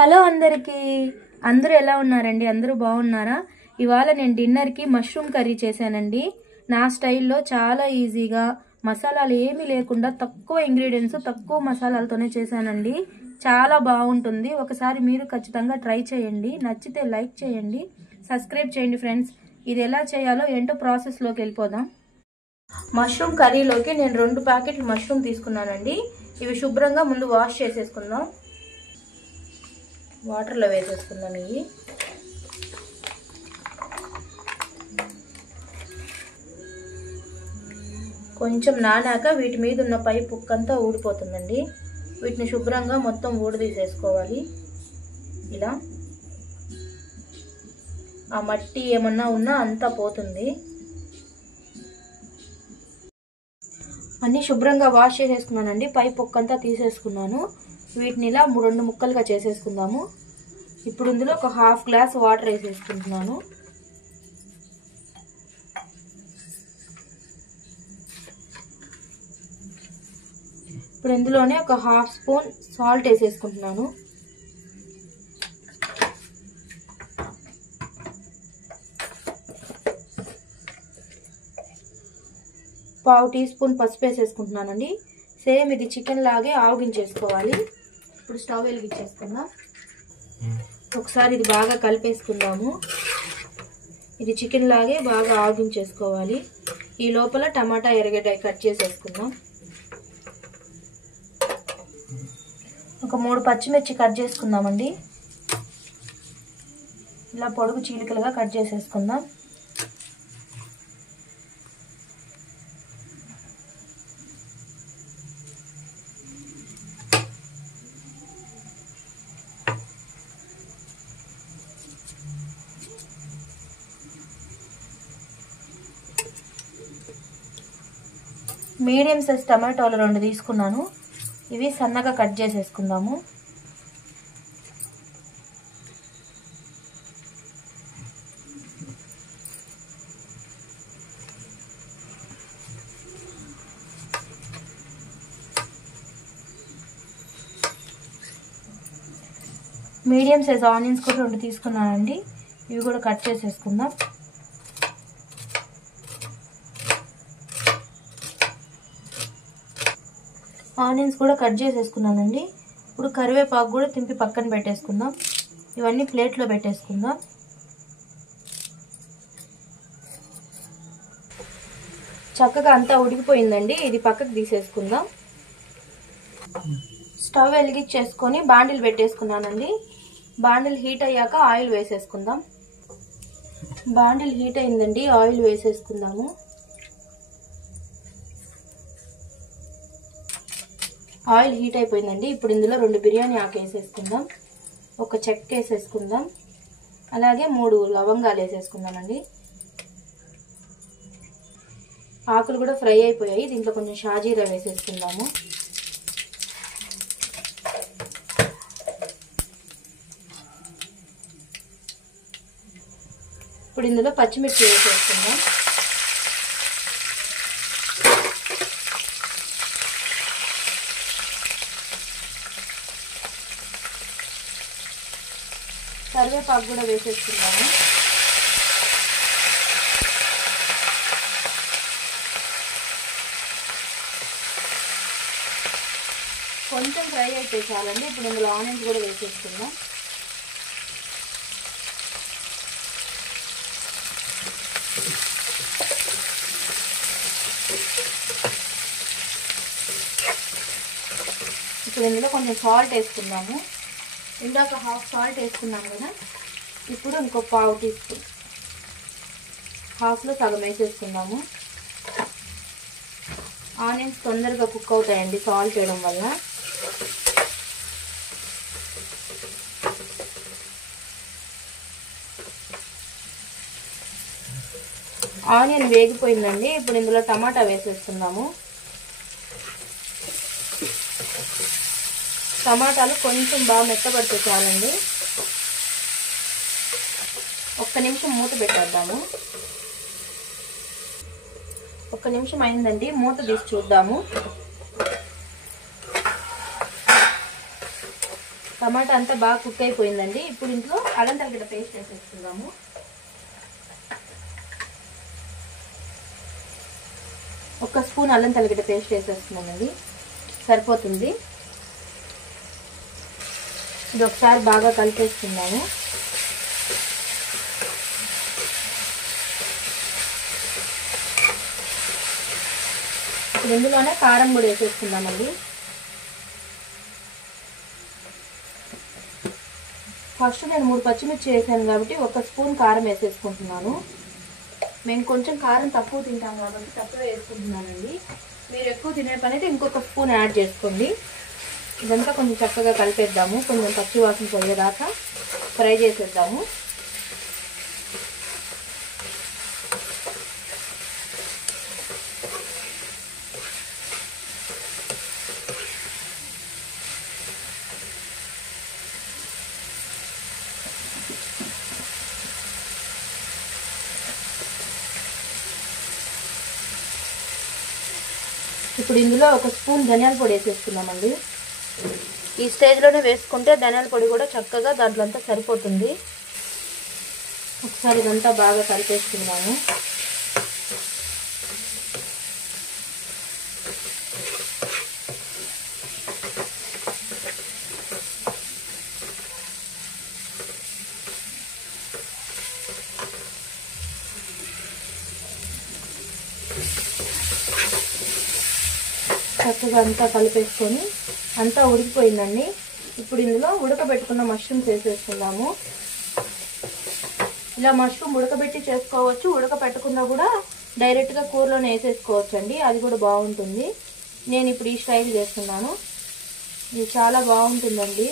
Hello అందరికీ, అందరూ ఎలా ఉన్నారండి? అందరూ బాగున్నారా? ఇవాళ నేను డిన్నర్కి మష్రూమ్ కర్రీ చేశానండి. నా స్టైల్లో చాలా ఈజీగా, మసాలాలు ఏమీ లేకుండా తక్కువ ఇంగ్రీడియంట్స్ తక్కువ మసాలాలతోనే చేశానండి. చాలా బాగుంటుంది. ఒకసారి మీరు ఖచ్చితంగా ట్రై చేయండి. నచ్చితే లైక్ చేయండి, సబ్స్క్రైబ్ చేయండి ఫ్రెండ్స్. ఇది ఎలా చేయాలో ఏంటో ప్రాసెస్లోకి వెళ్ళిపోదాం. మష్రూమ్ కర్రీలోకి నేను 2 ప్యాకెట్లు మష్రూమ్ తీసుకున్నానండి. ఇవి శుభ్రంగా ముందు వాష్ చేసేసుకుందాం. వాటర్లో వేసేసుకుందాం. ఇవి కొంచెం నానాక వీటి మీద ఉన్న పై పుక్కంతా ఊడిపోతుందండి. వీటిని శుభ్రంగా మొత్తం ఊడదీసేసుకోవాలి. ఇలా ఆ మట్టి ఏమన్నా ఉన్నా అంతా పోతుంది. అన్నీ శుభ్రంగా వాష్ చేసేసుకున్నానండి. పై పుక్కంతా తీసేసుకున్నాను. వీటిని ఇలా 2 ముక్కలుగా చేసేసుకుందాము. ఇప్పుడు ఇందులో ఒక 1/2 గ్లాస్ వాటర్ వేసేసుకుంటున్నాను. ఇప్పుడు ఇందులోనే ఒక 1/2 స్పూన్ సాల్ట్ వేసేసుకుంటున్నాను. పావు టీ స్పూన్ పసుపు వేసేసుకుంటున్నానండి. సేమ్ ఇది చికెన్ లాగే ఆవగించేసుకోవాలి. ఇప్పుడు స్టవ్ వెలిగించేసుకుందాం. ఒకసారి ఇది బాగా కలిపేసుకుందాము. ఇది చికెన్ లాగే బాగా ఆవగించేసుకోవాలి. ఈ లోపల టమాటా ఎర్రగడ్డ కట్ చేసేసుకుందాం. ఒక 3 పచ్చిమిర్చి కట్ చేసుకుందామండి. ఇలా పొడుగు చీలికలుగా కట్ చేసేసుకుందాం. మీడియం సైజ్ టమాటోలు 2 తీసుకున్నాను. ఇవి సన్నగా కట్ చేసేసుకుందాము. మీడియం సైజ్ ఆనియన్స్ కూడా 2 తీసుకున్నానండి. ఇవి కూడా కట్ చేసేసుకుందాం. ఆనియన్స్ కూడా కట్ చేసేసుకున్నానండి. ఇప్పుడు కరివేపాకు కూడా తింపి పక్కన పెట్టేసుకుందాం. ఇవన్నీ ప్లేట్లో పెట్టేసుకుందాం. చక్కగా అంతా ఉడికిపోయిందండి. ఇది పక్కకు తీసేసుకుందాం. స్టవ్ వెలిగించేసుకొని బాండిల్ పెట్టేసుకున్నానండి. బాండిల్ హీట్ అయ్యాక ఆయిల్ వేసేసుకుందాం. బాండిల్ హీట్ అయిందండి. ఆయిల్ వేసేసుకుందాము. ఆయిల్ హీట్ అయిపోయిందండి. ఇప్పుడు ఇందులో 2 బిర్యానీ ఆకు వేసేసుకుందాం. ఒక చెక్క వేసేసుకుందాం. అలాగే 3 లవంగాలు వేసేసుకుందామండి. ఆకులు కూడా ఫ్రై అయిపోయాయి. దీంట్లో కొంచెం షాజీరా వేసేసుకుందాము. ఇప్పుడు ఇందులో పచ్చిమిర్చి వేసేసుకుందాం. కరివేపాకు కూడా వేసేసుకుందాము. కొంచెం ఫ్రై అయితే చాలండి. ఇప్పుడు ఇందులో ఆనియన్స్ కూడా వేసేసుకుందాం. ఇప్పుడు ఇందులో కొంచెం సాల్ట్ వేసుకుందాము. ఇందాక 1/2 సాల్ట్ వేసుకున్నాం కదా. ఇప్పుడు ఇంకో పావు టీ స్పూన్, 1/2లో సగం వేసేసుకుందాము. ఆనియన్స్ తొందరగా కుక్ అవుతాయండి సాల్ట్ వేయడం వల్ల. ఆనియన్ వేగిపోయిందండి. ఇప్పుడు ఇందులో టమాటా వేసేసుకుందాము. టమాటాలు కొంచెం బాగా మెత్తబడితే చాలండి. 1 నిమిషం మూత పెట్టేద్దాము. 1 నిమిషం అయిందండి. మూత తీసి చూద్దాము. టమాటా అంతా బాగా కుక్ అయిపోయిందండి. ఇప్పుడు ఇంట్లో అల్లం తెల్లగడ్డ పేస్ట్ వేసేసుకుందాము. ఒక స్పూన్ అల్లం తెల్లగడ్డ పేస్ట్ వేసేస్తున్నామండి, సరిపోతుంది. ఇది ఒకసారి బాగా కలిపేసుకుందాము. ఇప్పుడు ఇందులోనే కారం కూడా వేసేసుకుందామండి. ఫస్ట్ నేను 3 పచ్చిమిర్చి వేసాను కాబట్టి 1 స్పూన్ కారం వేసేసుకుంటున్నాను. మేము కొంచెం కారం తక్కువ తింటాం కాబట్టి తక్కువ వేసుకుంటున్నానండి. మీరు ఎక్కువ తినే పని అయితే ఇంకొక స్పూన్ యాడ్ చేసుకోండి. ఇదంతా కొంచెం చక్కగా కలిపేద్దాము. కొంచెం పచ్చి వాసన పోయేదాకా ఫ్రై చేసేద్దాము. ఇప్పుడు ఇందులో 1 స్పూన్ ధనియాల పొడి వేసేసుకున్నామండి. ఈ స్టేజ్లోనే వేసుకుంటే ధనియాల పొడి కూడా చక్కగా దాంట్లో అంతా సరిపోతుంది. ఒకసారి ఇదంతా బాగా కలిపేసుకున్నాము. చక్కగా అంతా కలిపేసుకొని అంతా ఉడికిపోయిందండి. ఇప్పుడు ఇందులో ఉడకబెట్టుకున్న మష్రూమ్స్ వేసేసుకుందాము. ఇలా మష్రూమ్ ఉడకబెట్టి చేసుకోవచ్చు, ఉడకబెట్టకుండా కూడా డైరెక్ట్గా కూరలోనే వేసేసుకోవచ్చు అండి, అది కూడా బాగుంటుంది. నేను ఇప్పుడు ఈ స్టైల్ చేస్తున్నాను. ఇది చాలా బాగుంటుందండి.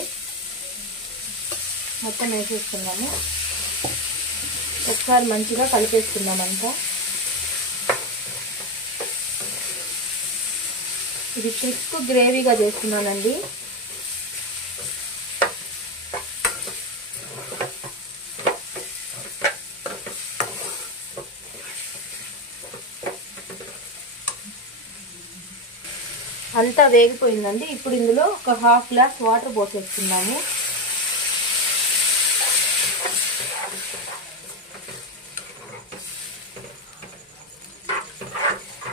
మొత్తం వేసేసుకుందాము. ఒకసారి మంచిగా కలిపేసుకుందాం అంతా. ఇది థిక్ గ్రేవీగా చేస్తున్నానండి. అంతా వేగిపోయిందండి. ఇప్పుడు ఇందులో ఒక 1/2 గ్లాస్ వాటర్ పోసేసుకుందాము.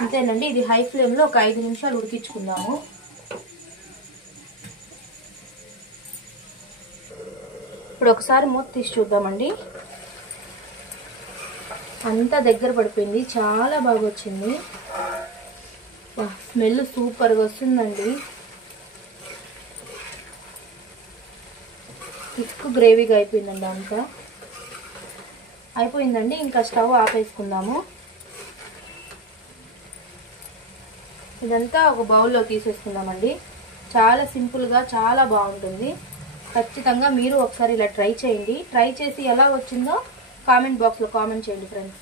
అంతేనండి. ఇది హై ఫ్లేమ్లో ఒక 5 నిమిషాలు ఉడికించుకుందాము. ఇప్పుడు ఒకసారి మూత తీసి చూద్దామండి. అంతా దగ్గర పడిపోయింది, చాలా బాగా వచ్చింది. స్మెల్ సూపర్గా వస్తుందండి. థిక్ గ్రేవీగా అయిపోయిందండి. అంతా అయిపోయిందండి. ఇంకా స్టవ్ ఆపేసుకుందాము. ఇదంతా ఒక బౌల్లో తీసేసుకుందామండి. చాలా సింపుల్గా చాలా బాగుంటుంది. ఖచ్చితంగా మీరు ఒకసారి ఇలా ట్రై చేయండి. ట్రై చేసి ఎలా వచ్చిందో కామెంట్ బాక్స్లో కామెంట్ చేయండి ఫ్రెండ్స్.